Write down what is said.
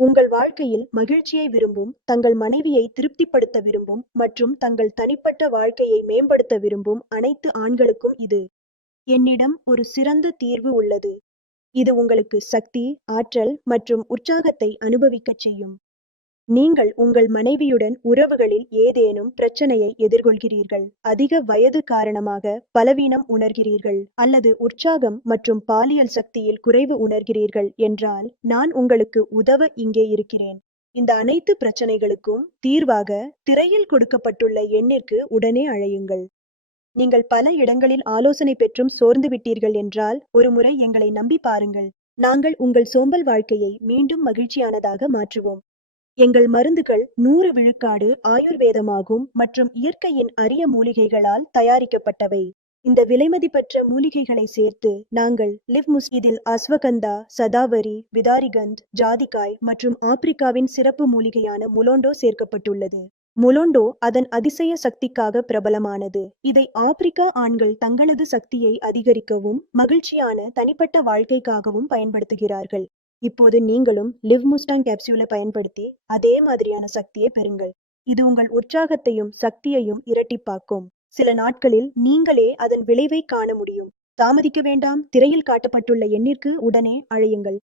உங்கள் வாழ்க்கையில் மகிழ்ச்சியை விரும்பும், தங்கள் மனைவியை திருப்திப்படுத்த விரும்பும் மற்றும் தங்கள் தனிப்பட்ட வாழ்க்கையை மேம்படுத்த விரும்பும் அனைத்து ஆண்களுக்கும் இது. என்னிடம் ஒரு சிறந்த தீர்வு உள்ளது. இது உங்களுக்கு சக்தி, ஆற்றல் மற்றும் உற்சாகத்தை அனுபவிக்கச் செய்யும். நீங்கள் உங்கள் மனைவியுடன் உறவுகளில் ஏதேனும் பிரச்சனையை எதிர்கொள்கிறீர்கள், அதிக வயது காரணமாக பலவீனம் உணர்கிறீர்கள், அல்லது உற்சாகம் மற்றும் பாலியல் சக்தியில் குறைவு உணர்கிறீர்கள் என்றால், நான் உங்களுக்கு உதவ இங்கே இருக்கிறேன். இந்த அனைத்து பிரச்சனைகளுக்கும் தீர்வாக திரையில் கொடுக்கப்பட்டுள்ள எண்ணிற்கு உடனே அழையுங்கள். நீங்கள் பல இடங்களில் ஆலோசனை பெற்றும் சோர்ந்து விட்டீர்கள் என்றால், ஒருமுறை எங்களை நம்பி பாருங்கள். நாங்கள் உங்கள் சோம்பல் வாழ்க்கையை மீண்டும் மகிழ்ச்சியானதாக மாற்றுவோம். எங்கள் மருந்துகள் 100 விழுக்காடு ஆயுர்வேதமாகும் மற்றும் இயற்கையின் அரிய மூலிகைகளால் தயாரிக்கப்பட்டவை. இந்த விலைமதிப்பற்ற மூலிகைகளை சேர்த்து நாங்கள் இதில் அஸ்வகந்தா, சதாவரி, விதாரிகந்த், ஜாதிக்காய் மற்றும் ஆப்பிரிக்காவின் சிறப்பு மூலிகையான முலோண்டோ சேர்க்கப்பட்டுள்ளது. முலோண்டோ அதன் அதிசய சக்திக்காக பிரபலமானது. இதை ஆப்பிரிக்கா ஆண்கள் தங்களது சக்தியை அதிகரிக்கவும் மகிழ்ச்சியான தனிப்பட்ட வாழ்க்கைக்காகவும் பயன்படுத்துகிறார்கள். இப்போது நீங்களும் லிவ் முஸ்டாங் கேப்சியூலை பயன்படுத்தி அதே மாதிரியான சக்தியை பெறுங்கள். இது உங்கள் உற்சாகத்தையும் சக்தியையும் இரட்டிப்பாக்கும். சில நாட்களில் நீங்களே அதன் விளைவை காண முடியும். தாமதிக்க வேண்டாம். திரையில் காட்டப்பட்டுள்ள எண்ணிற்கு உடனே அழையுங்கள்.